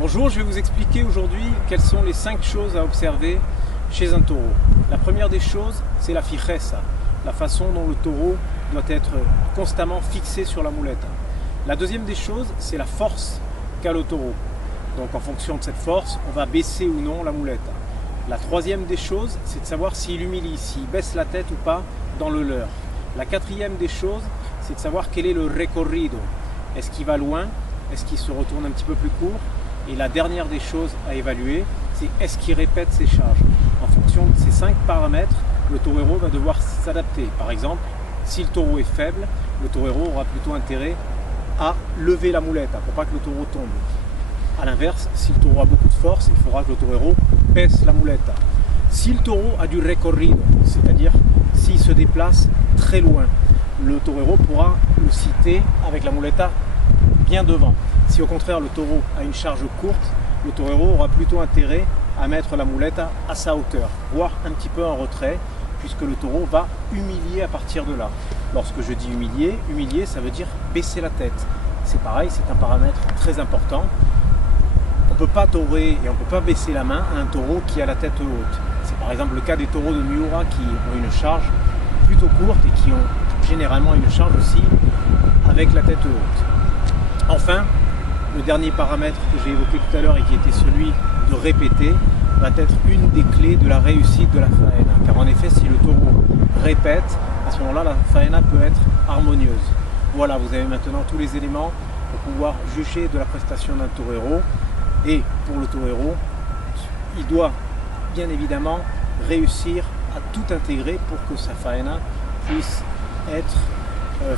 Bonjour, je vais vous expliquer aujourd'hui quelles sont les 5 choses à observer chez un taureau. La première des choses, c'est la fijeza, la façon dont le taureau doit être constamment fixé sur la moulette. La deuxième des choses, c'est la force qu'a le taureau. Donc en fonction de cette force, on va baisser ou non la moulette. La troisième des choses, c'est de savoir s'il humilie, s'il baisse la tête ou pas dans le leurre. La quatrième des choses, c'est de savoir quel est le recorrido. Est-ce qu'il va loin? Est-ce qu'il se retourne un petit peu plus court? Et la dernière des choses à évaluer, c'est est-ce qu'il répète ses charges. En fonction de ces 5 paramètres, le torero va devoir s'adapter. Par exemple, si le taureau est faible, le torero aura plutôt intérêt à lever la moulette pour pas que le taureau tombe. A l'inverse, si le taureau a beaucoup de force, il faudra que le torero baisse la moulette. Si le taureau a du recorrido, c'est-à-dire s'il se déplace très loin, le torero pourra le citer avec la muleta bien devant. Si au contraire le taureau a une charge courte, le torero aura plutôt intérêt à mettre la muleta à sa hauteur, voire un petit peu en retrait, puisque le taureau va humilier à partir de là. Lorsque je dis humilier ça veut dire baisser la tête. C'est pareil, c'est un paramètre très important. On ne peut pas taurer et on ne peut pas baisser la main à un taureau qui a la tête haute. C'est par exemple le cas des taureaux de Miura qui ont une charge plutôt courte et qui ont généralement une charge aussi avec la tête haute. Enfin, le dernier paramètre que j'ai évoqué tout à l'heure et qui était celui de répéter va être une des clés de la réussite de la faena. Car en effet, si le taureau répète, à ce moment-là, la faena peut être harmonieuse. Voilà, vous avez maintenant tous les éléments pour pouvoir juger de la prestation d'un torero. Et pour le torero, il doit bien évidemment réussir à tout intégrer pour que sa faena puisse être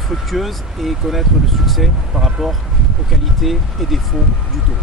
fructueuse et connaître le succès par rapport aux qualités et défauts du taureau.